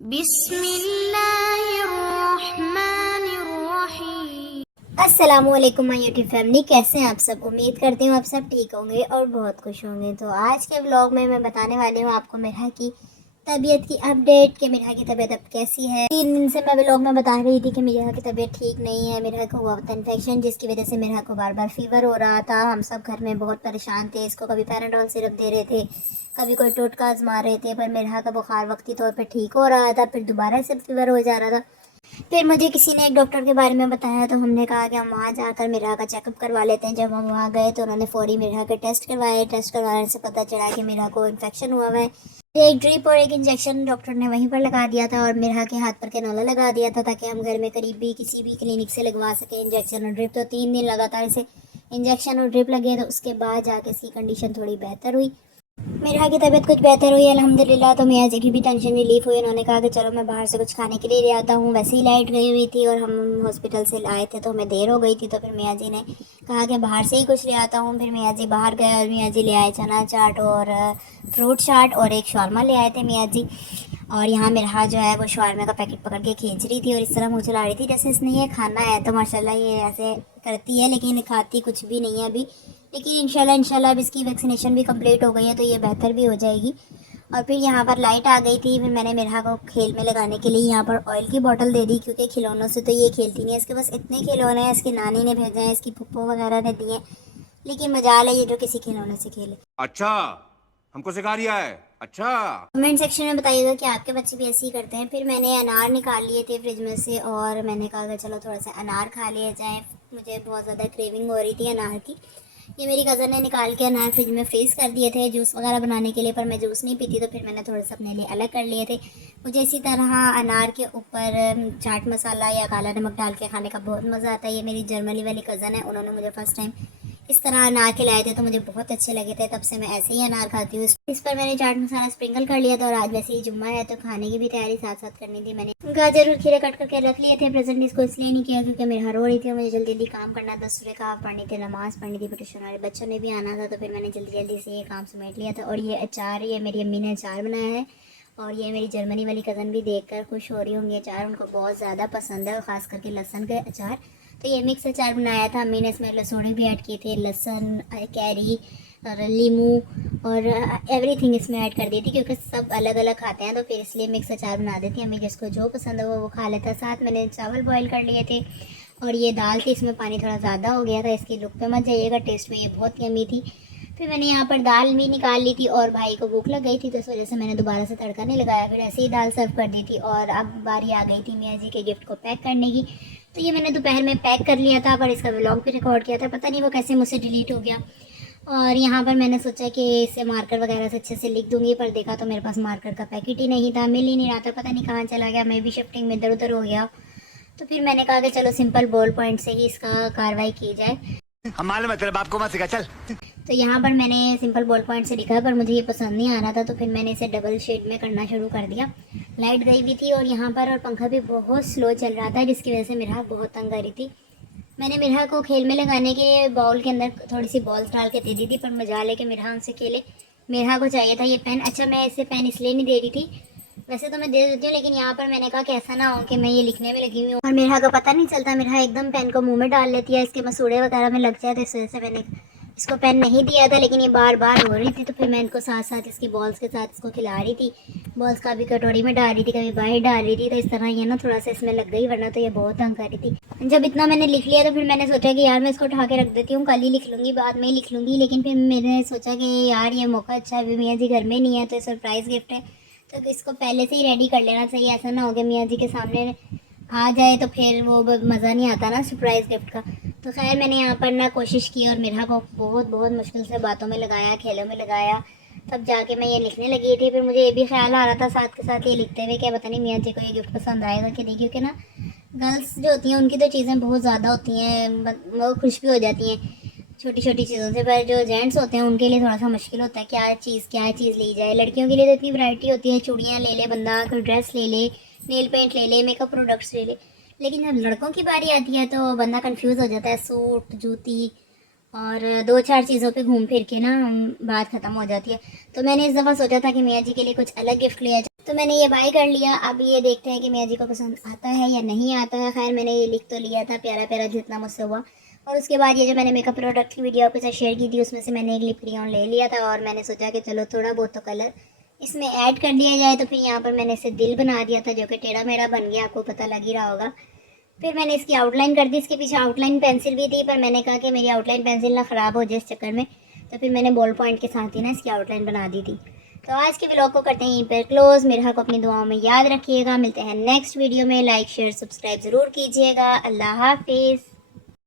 बिस्मिल्लाहिर्रहमानिर्रहीम। अस्सलामुअलैकुम my YouTube family, कैसे हैं आप सब। उम्मीद करती हूँ आप सब ठीक होंगे और बहुत खुश होंगे। तो आज के व्लॉग में मैं बताने वाली हूँ आपको मेरा की तबीयत की अपडेट कि मेरा की तबीयत अब कैसी है। 3 दिन से मैं व्लॉग में बता रही थी कि मेरा की तबीयत ठीक नहीं है। मेरा को हुआ था इन्फेक्शन, जिसकी वजह से मेरा को बार बार फीवर हो रहा था। हम सब घर में बहुत परेशान थे। इसको कभी पैराडोल सिरप दे रहे थे, कभी कोई टोटका आजमा रहे थे, पर मेरा का बुखार वक्ती तौर पर ठीक हो रहा था, फिर दोबारा से फीवर हो जा रहा था। फिर मुझे किसी ने एक डॉक्टर के बारे में बताया, तो हमने कहा कि हम वहाँ जाकर मिर्हा का चेकअप करवा लेते हैं। जब हम वहाँ गए तो उन्होंने फौरी मिर्हा के टेस्ट करवाए। टेस्ट करवाने से पता चला कि मिर्हा को इन्फेक्शन हुआ है। एक ड्रिप और एक इंजेक्शन डॉक्टर ने वहीं पर लगा दिया था और मिर्हा के हाथ पर कैनोला लगा दिया था, ताकि हम घर में करीबी किसी भी क्लिनिक से लगवा सकें इंजेक्शन और ड्रिप। तो 3 दिन लगातार इसे इंजेक्शन और ड्रिप लगे, तो उसके बाद जाके इसकी कंडीशन थोड़ी बेहतर हुई। मेरा की तबीयत कुछ बेहतर हुई अल्हम्दुलिल्लाह। तो मियाँ जी की भी टेंशन रिलीफ हुई। उन्होंने कहा कि चलो मैं बाहर से कुछ खाने के लिए ले आता हूँ। वैसे ही लाइट गई हुई थी और हम हॉस्पिटल से आए थे तो हमें देर हो गई थी। तो फिर मियाँ जी ने कहा कि बाहर से ही कुछ ले आता हूँ। फिर मियाँ जी बाहर गए और मियाँ जी ले आए चना चाट और फ्रूट चाट और एक शॉर्मा ले आए थे मियाँ जी। और यहाँ मेरा जो है वो शॉर्मा का पैकेट पकड़ के खींच रही थी और इस तरह मुँह चला रही थी जैसे इसने ये खाना है। तो माशाल्लाह ये ऐसे करती है, लेकिन खाती कुछ भी नहीं है अभी। लेकिन इंशाल्लाह अब इसकी वैक्सीनेशन भी कंप्लीट हो गई है तो ये बेहतर भी हो जाएगी। और फिर यहाँ पर लाइट आ गई थी। फिर मैंने मिर्हा को खेल में लगाने के लिए यहाँ पर ऑयल की बोतल दे दी, क्योंकि खिलौनों से तो ये खेलती नहीं है। इसके पास इतने खिलौने हैं, इसकी नानी ने भेजे हैं, इसकी फुप्पो वगैरह ने दिए, लेकिन मजाल है ये जो किसी खिलौने से खेले। अच्छा, हमको सिखा रिया है। अच्छा, कमेंट सेक्शन में बताइएगा कि आपके बच्चे भी ऐसे ही करते हैं। फिर मैंने अनार निकाल लिए थे फ्रिज में से और मैंने कहा कि चलो थोड़ा सा अनार खा लिया जाए। मुझे बहुत ज़्यादा क्रेविंग हो रही थी अनार की। ये मेरी कज़न ने निकाल के अनार फ्रिज में फ्रीज़ कर दिए थे जूस वगैरह बनाने के लिए, पर मैं जूस नहीं पीती तो फिर मैंने थोड़ा सा अपने लिए अलग कर लिए थे। मुझे इसी तरह अनार के ऊपर चाट मसाला या काला नमक डाल के खाने का बहुत मज़ा आता है। ये मेरी जर्मनी वाली कज़न है, उन्होंने मुझे फ़र्स्ट टाइम इस तरह अनार खिलाए थे तो मुझे बहुत अच्छे लगे थे। तब से मैं ऐसे ही अनार खाती हूँ। इस पर मैंने चाट मसाला स्प्रिंकल कर लिया था और आज वैसे ही जुम्मा है तो खाने की भी तैयारी साथ साथ करनी थी। मैंने गाजर और खीरे कट करके रख लिए थे। प्रेजेंट इसको इसलिए नहीं किया क्योंकि मेरी हर हो रही थी, मुझे जल्दी जल्दी काम करना था। सुबह का पढ़नी थी, नमाज़ पढ़नी थी, ट्यूशन वाले बच्चों ने भी आना था, तो फिर मैंने जल्दी जल्दी से ये काम समेट लिया था। और ये अचार, ये मेरी अम्मी ने अचार बनाया है और ये मेरी जर्मनी वाली कज़न भी देखकर खुश हो रही होंगी। अचार उनको बहुत ज़्यादा पसंद है और ख़ास करके लहसुन के अचार। तो ये मिक्स अचार बनाया था अम्मी ने। इसमें लहसुन भी ऐड किए थे, लहसुन, कैरी और लीमू और एवरीथिंग इसमें ऐड कर दी थी, क्योंकि सब अलग अलग खाते हैं तो फिर इसलिए मिक्स अचार बना देती अम्मी। जिसको जो पसंद है वो खा लेता। साथ मैंने चावल बॉईल कर लिए थे और ये दाल थी, इसमें पानी थोड़ा ज़्यादा हो गया था। इसकी लुक पे मत जाइएगा, टेस्ट में ये बहुत यम्मी थी। फिर मैंने यहाँ पर दाल भी निकाल ली थी और भाई को भूख लग गई थी तो इस वजह से मैंने दोबारा से तड़का नहीं लगाया। फिर ऐसे ही दाल सर्व कर दी थी और अब बारी आ गई थी मियाँ जी के गिफ्ट को पैक करने की। तो ये मैंने दोपहर में पैक कर लिया था, पर इसका व्लॉग भी रिकॉर्ड किया था, पता नहीं वो कैसे मुझसे डिलीट हो गया। और यहाँ पर मैंने सोचा कि इसे मार्कर वगैरह से अच्छे से लिख दूंगी, पर देखा तो मेरे पास मार्कर का पैकेट ही नहीं था, मिल ही नहीं रहा था, पता नहीं कहाँ चला गया। मैं भी शिफ्टिंग में इधर उधर हो गया। तो फिर मैंने कहा कि चलो सिंपल बॉल पॉइंट से ही इसका कार्रवाई की जाए। हम मालूम है तेरे बाप को मत सिखा, चल। तो यहाँ पर मैंने सिंपल बॉल पॉइंट से लिखा, पर मुझे ये पसंद नहीं आ रहा था, तो फिर मैंने इसे डबल शेड में करना शुरू कर दिया। लाइट गई भी थी और यहाँ पर और पंखा भी बहुत स्लो चल रहा था, जिसकी वजह से मिराह बहुत तंग कर रही थी। मैंने मिराह को खेल में लगाने के बाउल के अंदर थोड़ी सी बॉल्स डाल के दे दी थी, पर मजा लेके मिराह उनसे खेले। मिराह को चाहिए था ये पेन। अच्छा, मैं इसे पेन इसलिए नहीं दे रही थी, वैसे तो मैं दे देती हूँ, लेकिन यहाँ पर मैंने कहा कि ऐसा ना हो कि मैं ये लिखने में लगी हुई हूँ और मिराह को पता नहीं चलता। मिराह एकदम पेन को मुंह में डाल लेती है, इसके मसूड़े वगैरह में लग जाए, तो इस वजह से मैंने इसको पेन नहीं दिया था। लेकिन ये बार बार हो रही थी तो फिर मैं इनको साथ साथ इसकी बॉल्स के साथ इसको खिला रही थी। बॉल्स कभी कटोरी में डाल रही थी, कभी बाहर डाल रही थी, तो इस तरह ये ना थोड़ा सा इसमें लग गई, वरना तो ये बहुत तंग कर रही थी। जब इतना मैंने लिख लिया तो फिर मैंने सोचा कि यार मैं इसको उठा के रख देती हूँ, कल ही लिख लूँगी, बाद में ही लिख लूँगी। लेकिन फिर मैंने सोचा कि यार ये मौका अच्छा है, अभी मियाँ जी घर में नहीं है तो सरप्राइज़ गिफ्ट है, तो इसको पहले से ही रेडी कर लेना चाहिए। ऐसा ना हो कि मियाँ जी के सामने आ जाए तो फिर वो मज़ा नहीं आता ना सरप्राइज़ गिफ्ट का। तो खैर मैंने यहाँ पर ना कोशिश की और मिराह को बहुत बहुत मुश्किल से बातों में लगाया, खेलों में लगाया, तब जाके मैं ये लिखने लगी थी। फिर मुझे ये भी ख्याल आ रहा था साथ के साथ ये लिखते हुए कि पता नहीं मियाँ जी को ये गिफ्ट पसंद आएगा कि नहीं, क्योंकि ना गर्ल्स जो होती हैं उनकी तो चीज़ें बहुत ज़्यादा होती हैं, वो खुश भी हो जाती हैं छोटी छोटी चीज़ों से, पर जो जेंट्स होते हैं उनके लिए थोड़ा सा मुश्किल होता है क्या चीज़ ली जाए। लड़कियों के लिए तो इतनी वैरायटी होती है, चूड़ियाँ ले ले बंदा, कोई ड्रेस ले ले, नेल पेंट ले ले, मेकअप प्रोडक्ट्स ले ले। लेकिन जब लड़कों की बारी आती है तो बंदा कंफ्यूज हो जाता है। सूट, जूती और 2-4 चीज़ों पे घूम फिर के ना बात ख़त्म हो जाती है। तो मैंने इस दफ़ा सोचा था कि मियाँ जी के लिए कुछ अलग गिफ्ट लिया जाए। तो मैंने ये बाय कर लिया। अब ये देखते हैं कि मियाँ जी को पसंद आता है या नहीं आता है। खैर मैंने ये लिख तो लिया था प्यारा प्यारा जितना मुझसे हुआ। और उसके बाद ये जो मैंने मेकअप प्रोडक्ट की वीडियो आपके साथ शेयर की थी उसमें से मैंने एक लिप क्रेयॉन ले लिया था और मैंने सोचा कि चलो थोड़ा बहुत तो कलर इसमें ऐड कर दिया जाए। तो फिर यहाँ पर मैंने इसे दिल बना दिया था जो कि टेढ़ा मेढ़ा बन गया, आपको पता लग ही रहा होगा। फिर मैंने इसकी आउटलाइन कर दी। इसके पीछे आउटलाइन पेंसिल भी थी पर मैंने कहा कि मेरी आउटलाइन पेंसिल ना ख़राब हो जाए इस चक्कर में, तो फिर मैंने बॉल पॉइंट के साथ ही ना इसकी आउटलाइन बना दी थी। तो आज के व्लॉग को करते हैं यहीं पर क्लोज। मेरे हक अपनी दुआओं में याद रखिएगा। मिलते हैं नेक्स्ट वीडियो में। लाइक शेयर सब्सक्राइब ज़रूर कीजिएगा। अल्लाह हाफिज़।